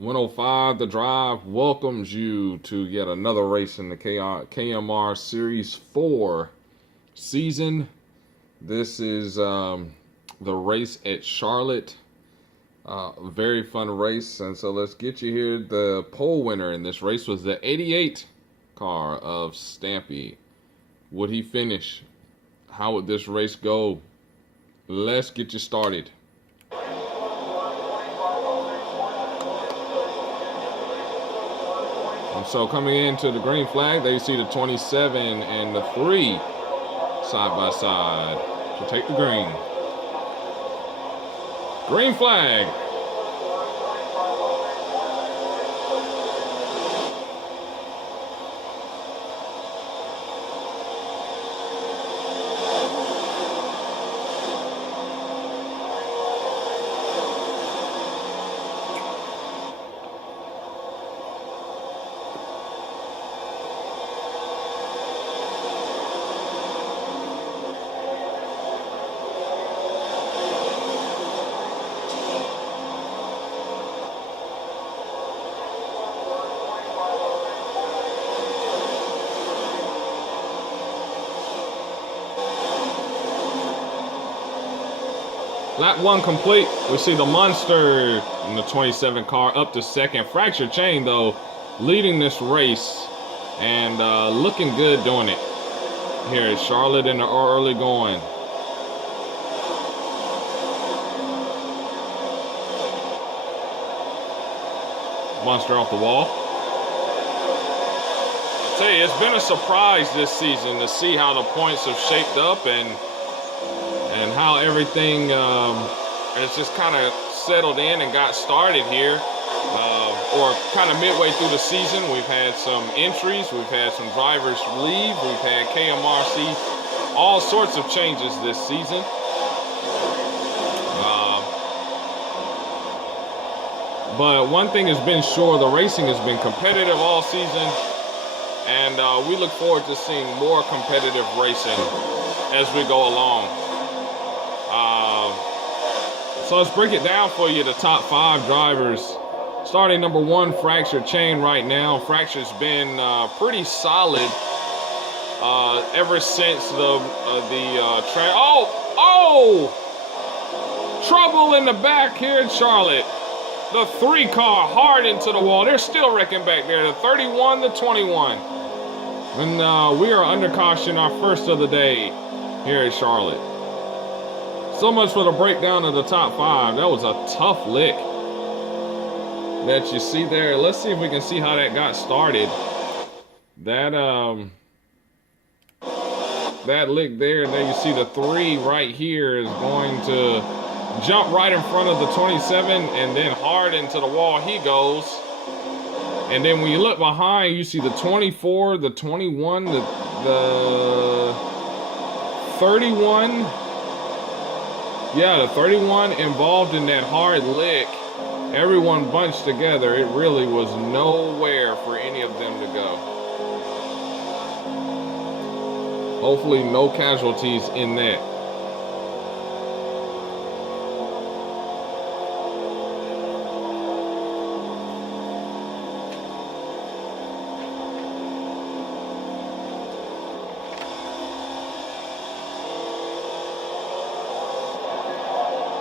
105 The Drive welcomes you to yet another race in the KMR Series 4 season. This is the race at Charlotte. Very fun race. And so let's get you here. The pole winner in this race was the 88 car of Stampy. Would he finish? How would this race go? Let's get you started. And so coming into the green flag, there you see the 27 and the 3 side by side. So take the green. Green flag. Lap 1 complete. We see the monster in the 27 car up to second. Fractured chain, though, leading this race and looking good doing it here at Charlotte in the early going. Monster off the wall. I tell you, it's been a surprise this season to see how the points have shaped up and how everything has just kind of settled in and got started here, or kind of midway through the season. We've had some entries, we've had some drivers leave, we've had KMRC, all sorts of changes this season. But one thing has been sure, the racing has been competitive all season, and we look forward to seeing more competitive racing as we go along. So let's break it down for you, the top 5 drivers. Starting number 1, Fractured Chain right now. Fracture's been pretty solid ever since the train. Trouble in the back here in Charlotte. The 3 car hard into the wall. They're still wrecking back there. The 31, the 21. And we are under caution, our first of the day here at Charlotte. So much for the breakdown of the top 5. That was a tough lick that you see there. Let's see if we can see how that got started. That lick there, and then you see the 3 right here is going to jump right in front of the 27 and then hard into the wall he goes. And then when you look behind, you see the 24, the 21, the 31. Yeah, the 31 involved in that hard lick. Everyone bunched together. It really was nowhere for any of them to go. Hopefully no casualties in that.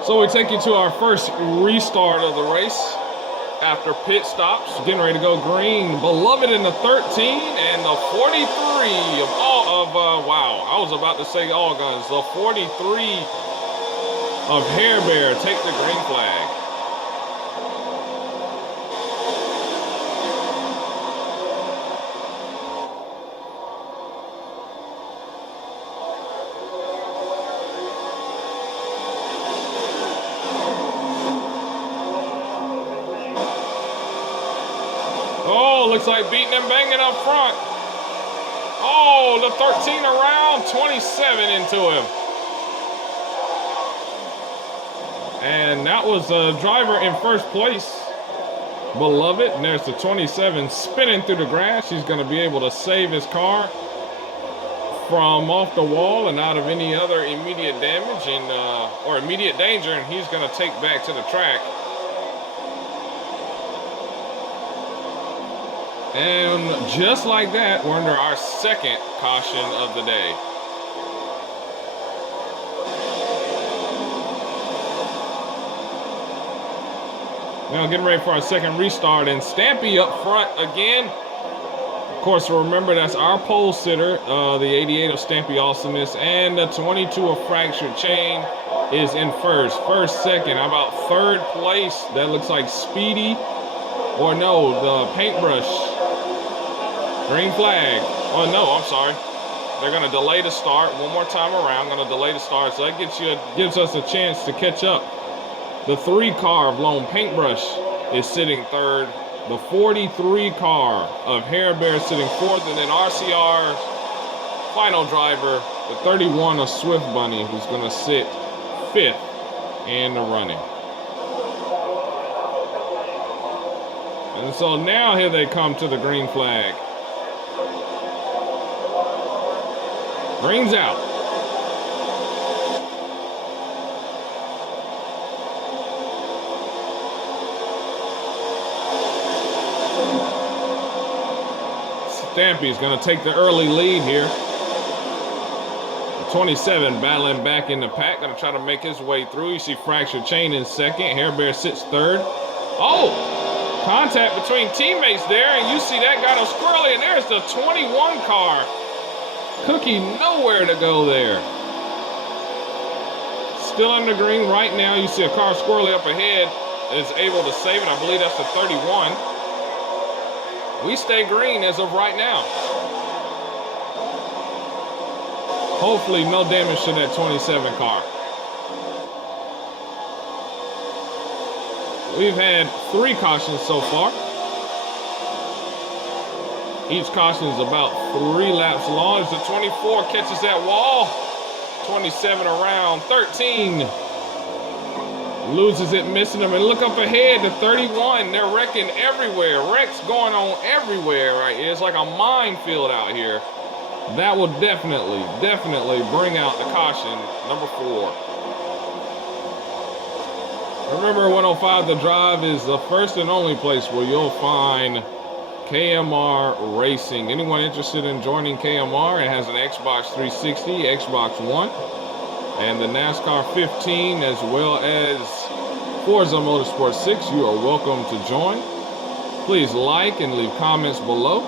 So we take you to our first restart of the race after pit stops. Getting ready to go green. Beloved in the 13 and the 43 wow, I was about to say all guns. The 43 of Hair Bear take the green flag. Oh, looks like beating and banging up front. Oh, the 13 around, 27 into him. And that was a driver in first place, Beloved. And there's the 27 spinning through the grass. He's going to be able to save his car from off the wall and out of any other immediate damage and or immediate danger, and he's going to take back to the track. And just like that, we're under our second caution of the day. Now getting ready for our second restart, and Stampy up front again. Of course, remember that's our pole sitter, the 88 of Stampy Awesomeness, and the 22 of Fractured Chain is in first. Second, how about third place? That looks like Speedy, or no, the Paintbrush. Green flag. Oh no, I'm sorry. They're gonna delay the start one more time around. Gonna delay the start, so that gives us a chance to catch up. The 3 car of Lone Paintbrush is sitting third. The 43 car of Hair Bear sitting fourth, and then RCR's final driver, the 31 of Swift Bunny, who's gonna sit fifth in the running. And so now here they come to the green flag. Green's out. Stampy's going to take the early lead here. 27 battling back in the pack. Going to try to make his way through. You see Fractured Chain in second. Hair Bear sits third. Oh! Contact between teammates there. And you see that got him squirrely. And there's the 21 car. Cookie nowhere to go there. Still under green right now. You see a car squirrely up ahead. Is able to save it. I believe that's the 31. We stay green as of right now. Hopefully no damage to that 27 car. We've had 3 cautions so far. Each caution is about 3 laps long. As the 24 catches that wall. 27 around 13. Loses it, missing them, and look up ahead to 31. They're wrecking everywhere. Wrecks going on everywhere right here. It's like a minefield out here. That will definitely bring out the caution, number 4. Remember, 105 The Drive is the first and only place where you'll find KMR Racing. Anyone interested in joining KMR, it has an Xbox 360, Xbox One, and the NASCAR 15, as well as Forza Motorsport 6, you are welcome to join. Please like and leave comments below.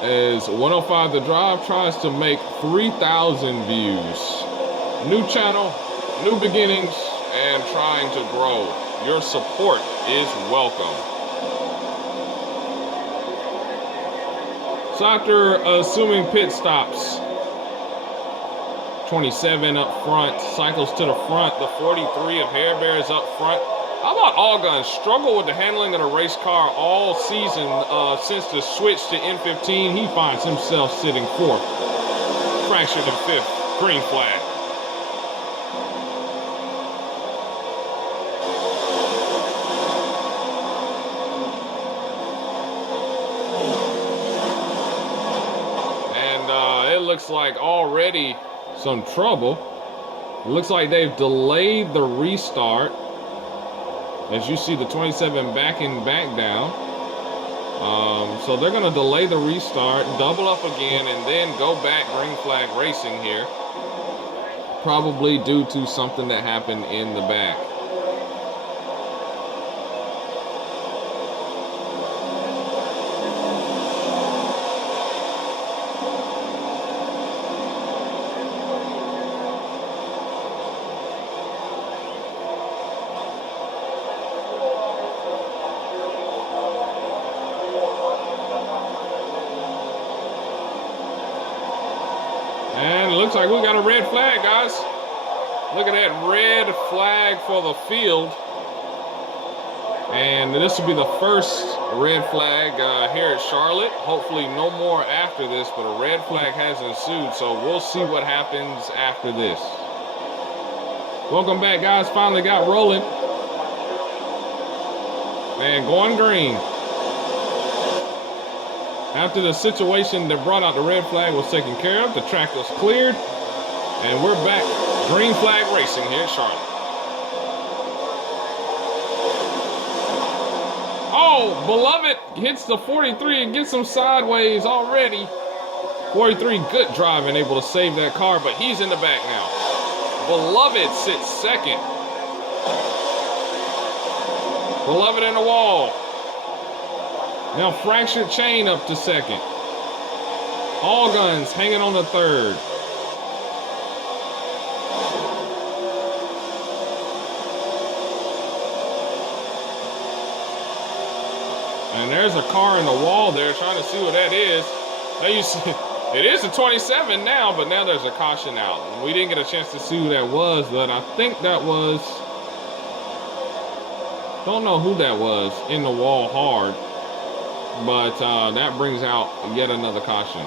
As 105 The Drive tries to make 3,000 views. New channel, new beginnings, and trying to grow. Your support is welcome. So after assuming pit stops, 27 up front, cycles to the front. The 43 of Hair Bear is up front. How about All Guns? Struggle with the handling of the race car all season since the switch to N15. He finds himself sitting 4th. Fractured to 5th. Green flag. And it looks like already some trouble. It looks like they've delayed the restart. As you see the 27 backing back down. So they're going to delay the restart, double up again, and then go back green flag racing here. Probably due to something that happened in the back. And it looks like we got a red flag, guys. Look at that red flag for the field. And this will be the first red flag here at Charlotte. Hopefully no more after this, but a red flag has ensued. So we'll see what happens after this. Welcome back, guys. Finally got rolling. And going green. After the situation that brought out the red flag was taken care of, the track was cleared, and we're back green flag racing here at Charlotte. Oh, Oh, Beloved hits the 43 and gets him sideways already. 43, good driving, able to save that car, but he's in the back now. Beloved sits second. Beloved in the wall. Now Fractured Chain up to second. All Guns hanging on the third. And there's a car in the wall there trying to see what that is. Now you see, it is a 27 now, but now there's a caution out. We didn't get a chance to see who that was, but I think that was, don't know who that was in the wall hard, but that brings out yet another caution.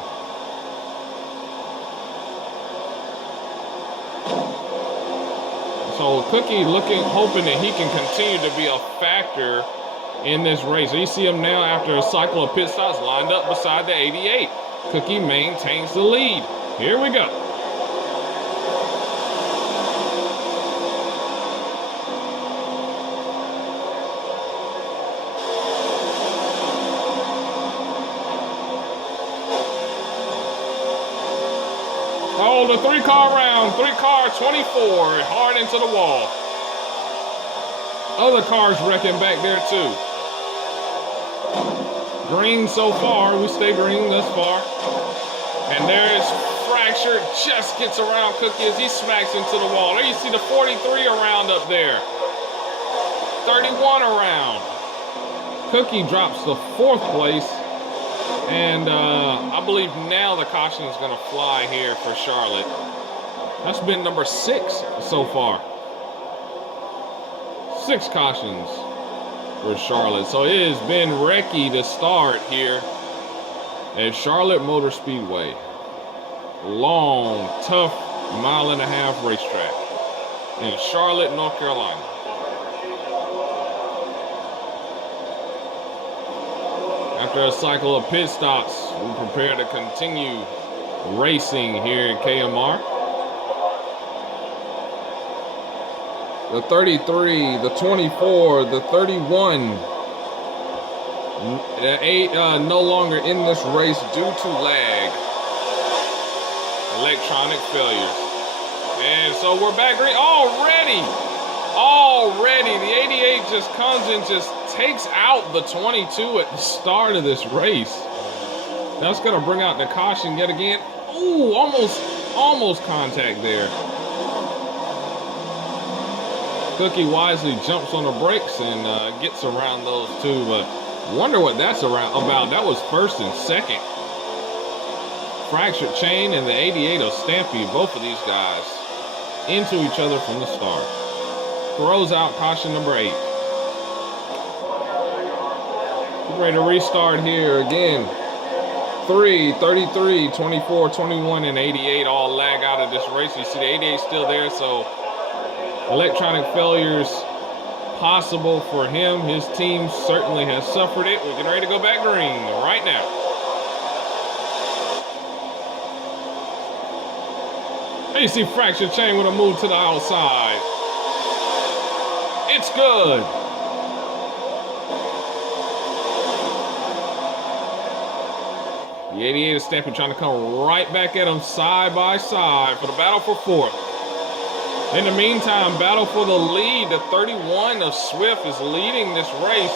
So Cookie hoping that he can continue to be a factor in this race. So you see him now after a cycle of pit stops lined up beside the 88. Cookie maintains the lead. Here we go. Oh, the 3-car round, 3-car 24, hard into the wall. Other cars wrecking back there too. Green so far, we stay green thus far. And there's Fractured, just gets around Cookie as he smacks into the wall. There you see the 43 around up there. 31 around. Cookie drops to 4th place. And I believe now the caution is going to fly here for Charlotte. That's been number 6 so far. 6 cautions for Charlotte. So it has been wrecky to start here at Charlotte Motor Speedway. Long, tough 1.5-mile racetrack in Charlotte, North Carolina. After a cycle of pit stops, we prepare to continue racing here at KMR. The 33, the 24, the 31, no longer in this race due to lag. Electronic failures. And so we're back green already. The 88 just comes and just takes out the 22 at the start of this race. That's going to bring out the caution yet again. Ooh, almost contact there. Cookie wisely jumps on the brakes and gets around those two, but wonder what that's about. That was 1st and 2nd. Fractured Chain and the 88 of Stampede, both of these guys into each other from the start. Throws out caution number 8. We're ready to restart here again. 3, 33, 24, 21, and 88 all lag out of this race. You see the 88 still there, so electronic failures possible for him. His team certainly has suffered it. We're getting ready to go back green right now. There you see Fractured Chain with a move to the outside. It's good. The 88 is Stampede trying to come right back at him side by side for the battle for 4th. In the meantime, battle for the lead. The 31 of Swift is leading this race.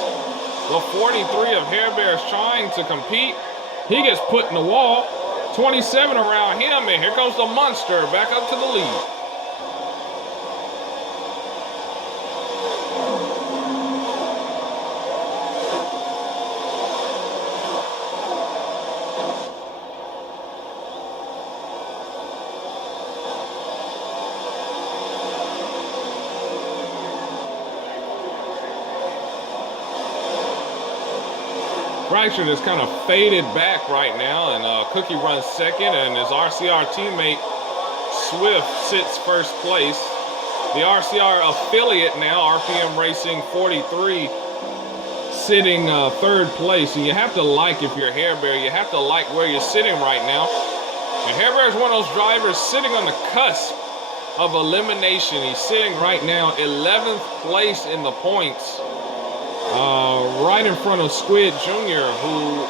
The 43 of Hair Bear is trying to compete. He gets put in the wall. 27 around him, and here comes the Monster back up to the lead. Fractured is kind of faded back right now, and Cookie runs 2nd, and his RCR teammate Swift sits 1st place. The RCR affiliate now, RPM Racing 43, sitting 3rd place. So you have to like, if you're Hair Bear, you have to like where you're sitting right now. And Hair Bear is one of those drivers sitting on the cusp of elimination. He's sitting right now 11th place in the points. right in front of Squid Jr., who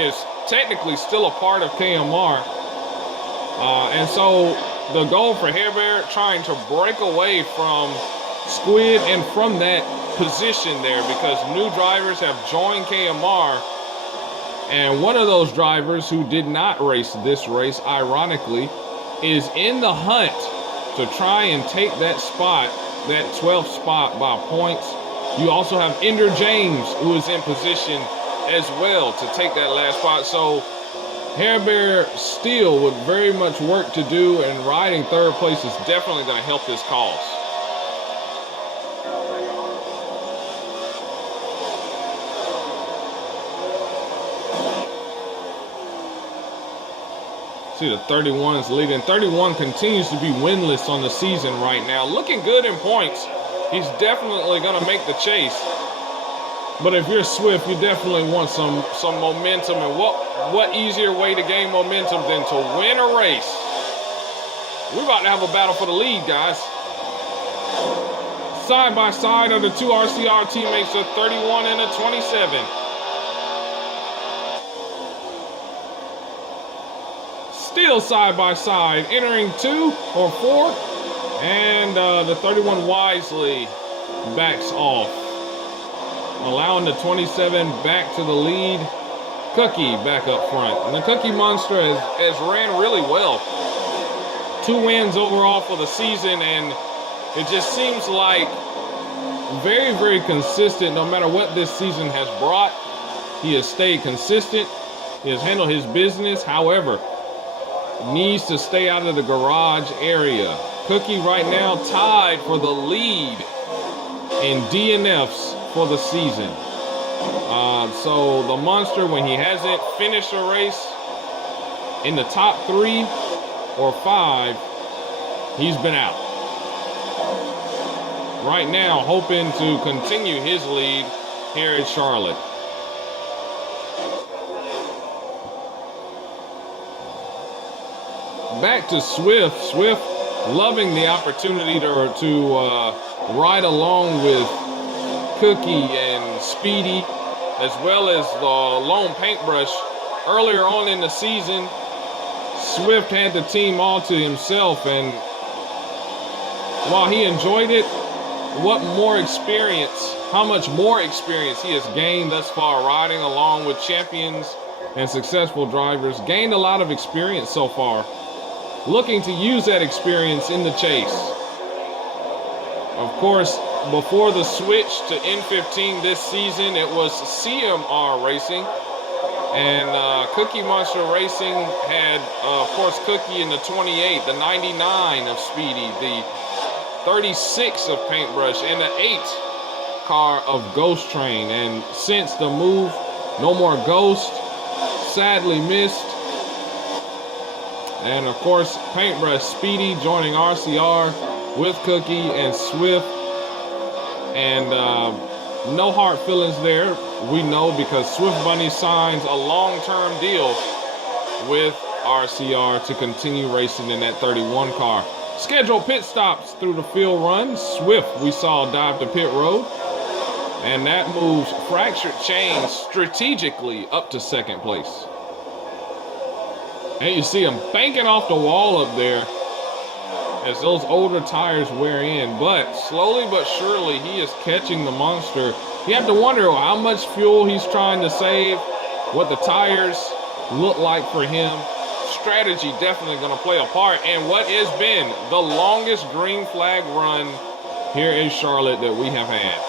is technically still a part of KMR. And so the goal for Hair Bear, trying to break away from Squid and from that position there, because new drivers have joined KMR. And one of those drivers who did not race this race, ironically, is in the hunt to try and take that spot, that 12th spot by points. You also have Ender James, who is in position as well to take that last spot. So Hair Bear still with very much work to do, and riding third place is definitely going to help this cause. See, the 31 is leading. 31 continues to be winless on the season right now. Looking good in points. He's definitely going to make the chase. But if you're Swift, you definitely want some momentum. And what easier way to gain momentum than to win a race? We're about to have a battle for the lead, guys. Side by side are the two RCR teammates, a 31 and a 27. Still side by side, entering 2 or 4, and the 31 wisely backs off, allowing the 27 back to the lead. Cookie back up front, and the Cookie Monster has ran really well. 2 wins overall for the season, and it just seems like very, very consistent. No matter what this season has brought, he has stayed consistent. He has handled his business. However, needs to stay out of the garage area. Cookie right now tied for the lead in DNFs for the season. So the Monster, when he hasn't finished a race in the top 3 or 5, he's been out. Right now, hoping to continue his lead here at Charlotte. Back to Swift. Swift loving the opportunity to ride along with Cookie and Speedy, as well as the lone paintbrush. Earlier on in the season, Swift had the team all to himself, and while he enjoyed it, how much more experience he has gained thus far riding along with champions and successful drivers. Gained a lot of experience so far. Looking to use that experience in the chase. Of course, before the switch to N15 this season, it was KMR Racing. And Cookie Monster Racing had, of course, Cookie in the 28, the 99 of Speedy, the 36 of Paintbrush, and the 8 car of Ghost Train. And since the move, no more Ghost, sadly missed. And of course, Paintbrush Speedy joining RCR with Cookie and Swift. And no hard feelings there, we know, because Swift Bunny signs a long-term deal with RCR to continue racing in that 31 car. Scheduled pit stops through the field run. Swift, we saw, dive to pit road. And that moves Fractured Chain strategically up to second place. And you see him banking off the wall up there as those older tires wear in. But slowly but surely, he is catching the Monster. You have to wonder how much fuel he's trying to save, what the tires look like for him. Strategy definitely going to play a part. And what has been the longest green flag run here in Charlotte that we have had.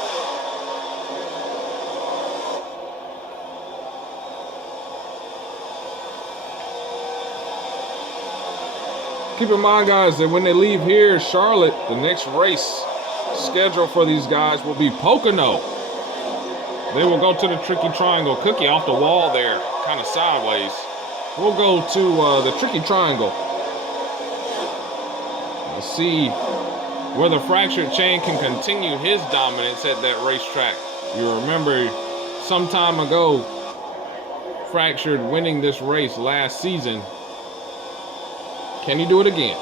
Keep in mind, guys, that when they leave here, Charlotte, the next race scheduled for these guys will be Pocono. They will go to the Tricky Triangle. Cookie off the wall there, kind of sideways. We'll go to the Tricky Triangle. Let's see where the Fractured Chain can continue his dominance at that racetrack. You remember some time ago, Fractured winning this race last season. Can he do it again?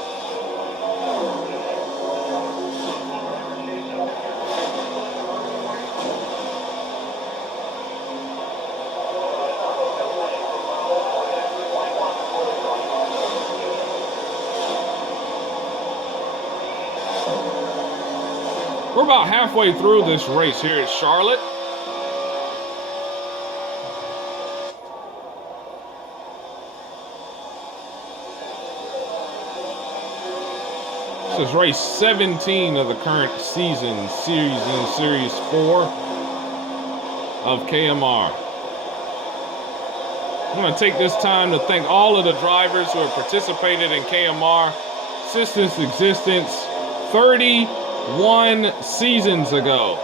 about halfway through this race here at Charlotte. This is race 17 of the current season, Series 4 of KMR. I'm going to take this time to thank all of the drivers who have participated in KMR since its existence 31 seasons ago.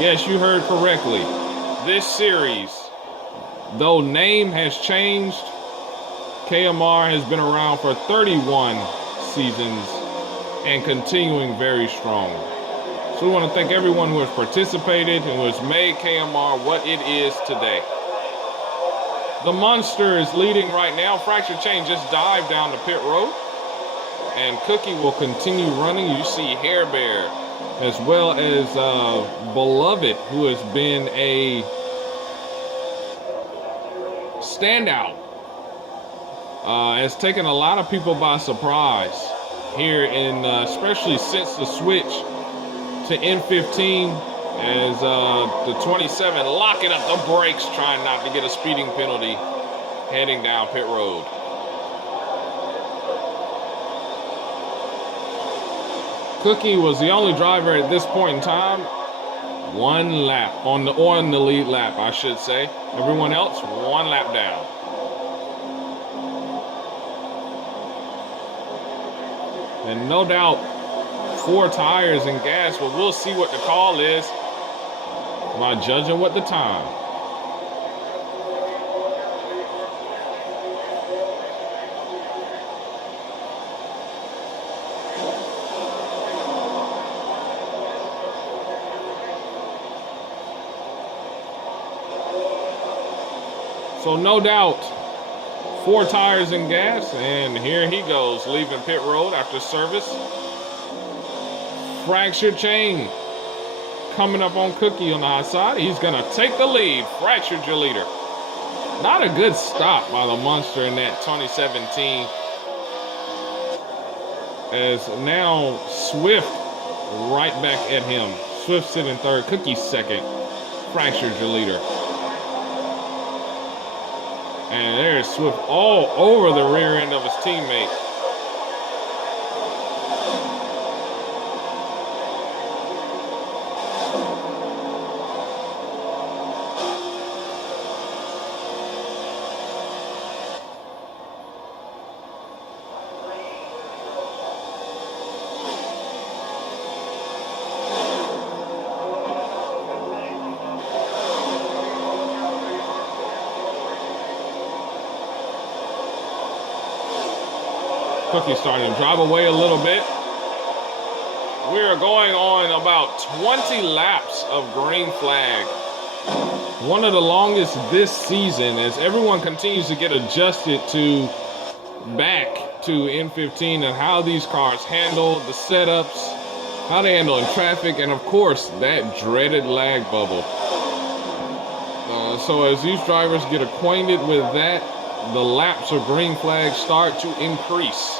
Yes, you heard correctly. This series, though name has changed, KMR has been around for 31 seasons and continuing very strong. So we want to thank everyone who has participated and who has made KMR what it is today. The Monster is leading right now. Fracture Chain just dived down the pit road. And Cookie will continue running. You see Hair Bear, as well as Beloved, who has been a standout. Has taken a lot of people by surprise here in, especially since the switch to N15, as the 27 locking up the brakes, trying not to get a speeding penalty heading down pit road. Cookie was the only driver at this point in time. One lap on the lead lap, I should say. Everyone else, one lap down. And no doubt, 4 tires and gas, but we'll see what the call is by judging what the time. So no doubt, 4 tires and gas, and here he goes, leaving pit road after service. Fracture Chain coming up on Cookie on the high side. He's gonna take the lead. Fractured your leader. Not a good stop by the Monster in that 2017. As now Swift right back at him. Swift sitting third, Cookie second. Fractured your leader. And there's Swift all over the rear end of his teammate. Cookie starting to drive away a little bit. We are going on about 20 laps of green flag. One of the longest this season, as everyone continues to get adjusted to back to N15 and how these cars handle the setups, how they handle in traffic, and of course that dreaded lag bubble. So as these drivers get acquainted with that, the laps of green flag start to increase.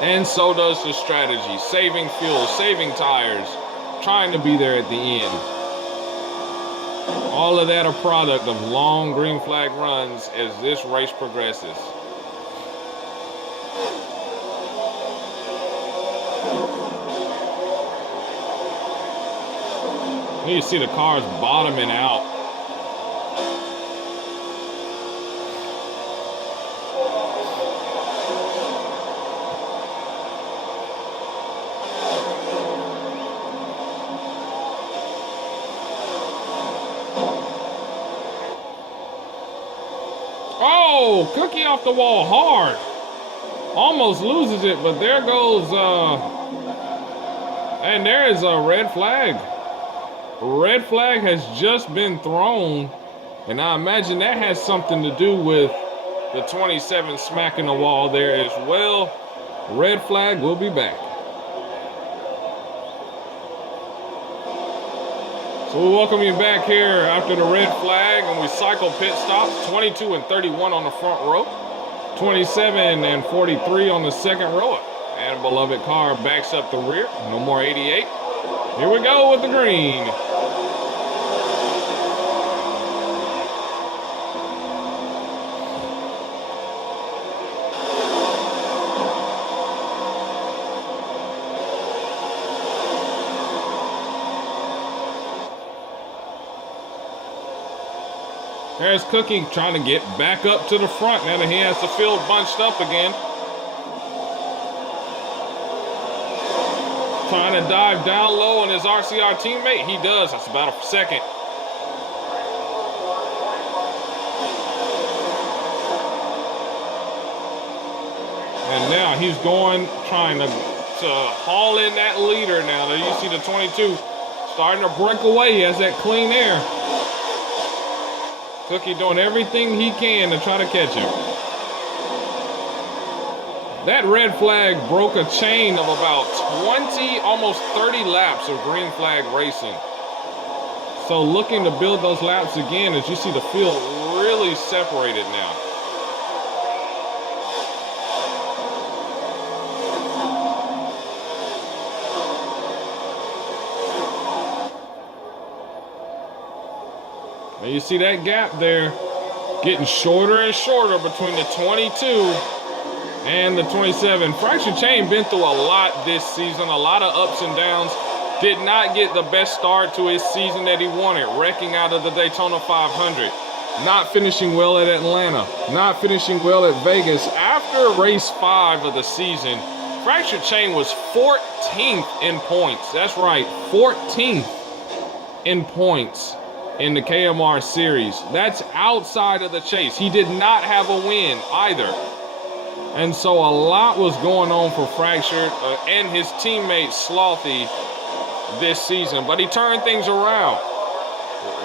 And so does the strategy. Saving fuel, saving tires, trying to be there at the end. All of that a product of long green flag runs as this race progresses. You see the cars bottoming out. Oh, Cookie off the wall hard. Almost loses it, but there goes, and there is a red flag. Red flag has just been thrown, and I imagine that has something to do with the 27 smacking the wall there as well. Red flag will be back. So we welcome you back here after the red flag, and we cycle pit stops. 22 and 31 on the front row, 27 and 43 on the second row. And beloved car backs up the rear. No more 88. Here we go with the green. There's Cookie trying to get back up to the front now that he has the field bunched up again. Trying to dive down low on his RCR teammate. He does. That's about a second. And now he's trying to haul in that leader now. There you see the 22 starting to break away. He has that clean air. Cookie doing everything he can to try to catch him. That red flag broke a chain of about 20, almost 30 laps of green flag racing. So looking to build those laps again as you see the field really separated now. And you see that gap there getting shorter and shorter between the 22 and the 27. Fractured Chain been through a lot this season, a lot of ups and downs. Did not get the best start to his season that he wanted, wrecking out of the Daytona 500. Not finishing well at Atlanta, not finishing well at Vegas. After race 5 of the season, Fractured Chain was 14th in points. That's right, 14th in points in the KMR Series. That's outside of the chase. He did not have a win either. And so a lot was going on for Fractured and his teammate Slothy this season. But he turned things around.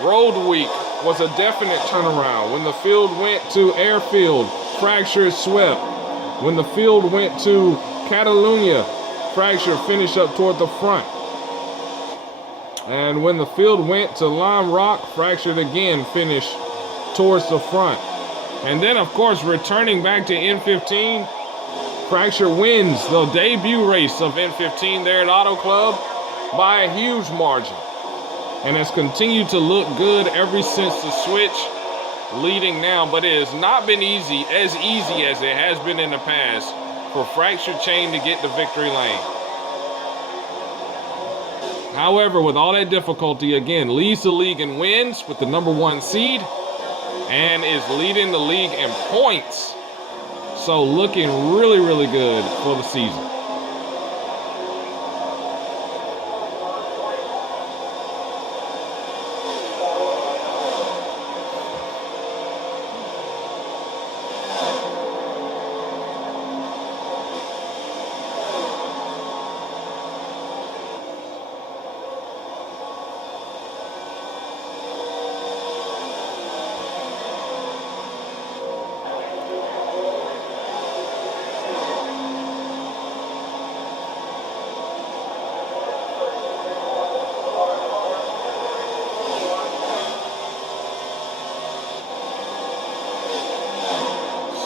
Road week was a definite turnaround. When the field went to Airfield, Fractured swept. When the field went to Catalunya, Fractured finished up toward the front. And when the field went to Lime Rock, Fractured again finished towards the front. And then, of course, returning back to N15, Fractured wins the debut race of N15 there at Auto Club by a huge margin. And has continued to look good ever since the switch, leading now. But it has not been easy as it has been in the past for Fractured Chain to get the victory lane. However, with all that difficulty, again, leads the league in wins with the #1 seed and is leading the league in points. So looking really, really good for the season.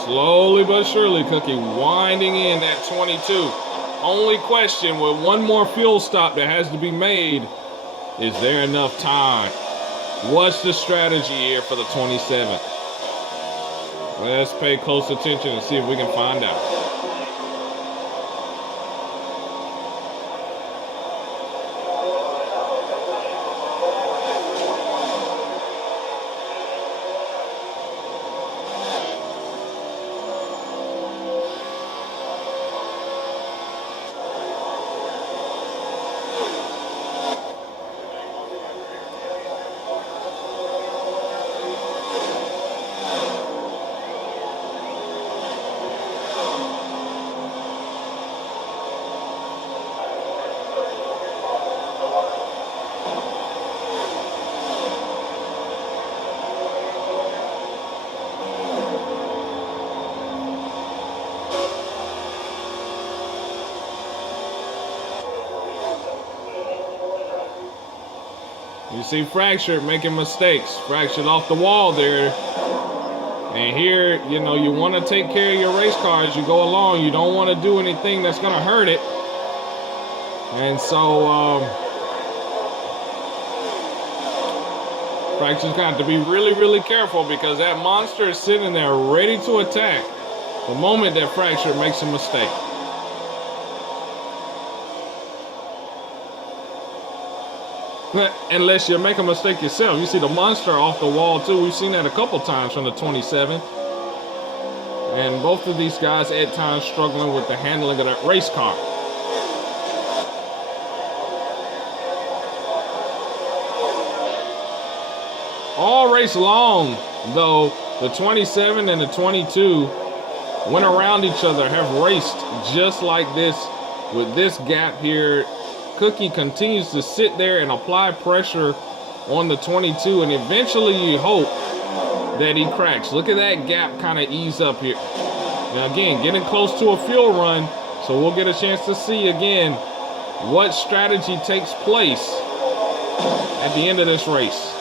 Slowly but surely, Cookie winding in that 22. Only question with one more fuel stop that has to be made, is there enough time? What's the strategy here for the 27th? Let's pay close attention and see if we can find out. You see Fractured making mistakes. Fractured off the wall there. And here, you know, you want to take care of your race car as you go along. You don't want to do anything that's going to hurt it. And so, Fracture's got to be really, really careful because that monster is sitting there ready to attack the moment that Fracture makes a mistake. Unless you make a mistake yourself. You see the monster off the wall too. We've seen that a couple times from the 27. And both of these guys at times struggling with the handling of that race car. All race long, though, the 27 and the 22 went around each other, have raced just like this with this gap here. Cookie continues to sit there and apply pressure on the 22, and eventually you hope that he cracks. Look at that gap kind of ease up here. Now again, getting close to a fuel run, so we'll get a chance to see again what strategy takes place at the end of this race.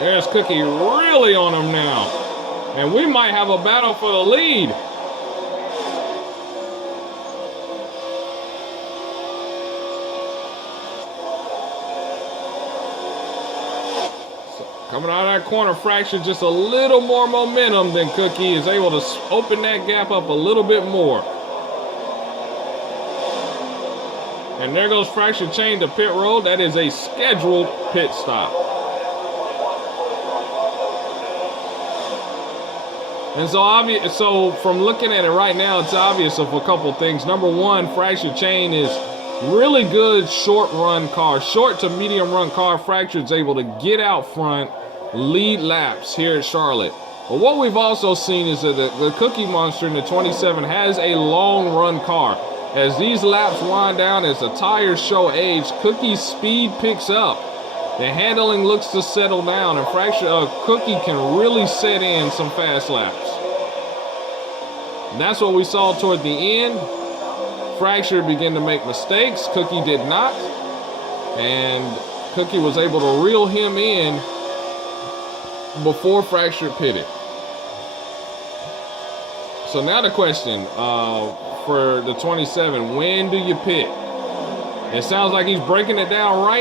There's Cookie really on him now. And we might have a battle for the lead. So coming out of that corner, Fracture just a little more momentum than Cookie is able to open that gap up a little bit more. And there goes Fracture chain to pit road. That is a scheduled pit stop. And so from looking at it right now, it's obvious of a couple things. Number one, Fracture Chain is really good short run car, short to medium run car. Fracture's able to get out front, lead laps here at Charlotte. But what we've also seen is that the Cookie Monster in the 27 has a long run car. As these laps wind down, as the tires show age, Cookie's speed picks up. The handling looks to settle down, and Cookie can really set in some fast laps. And that's what we saw toward the end. Fracture began to make mistakes. Cookie did not. And Cookie was able to reel him in before Fracture pitted. So now the question for the 27, when do you pit? It sounds like he's breaking it down right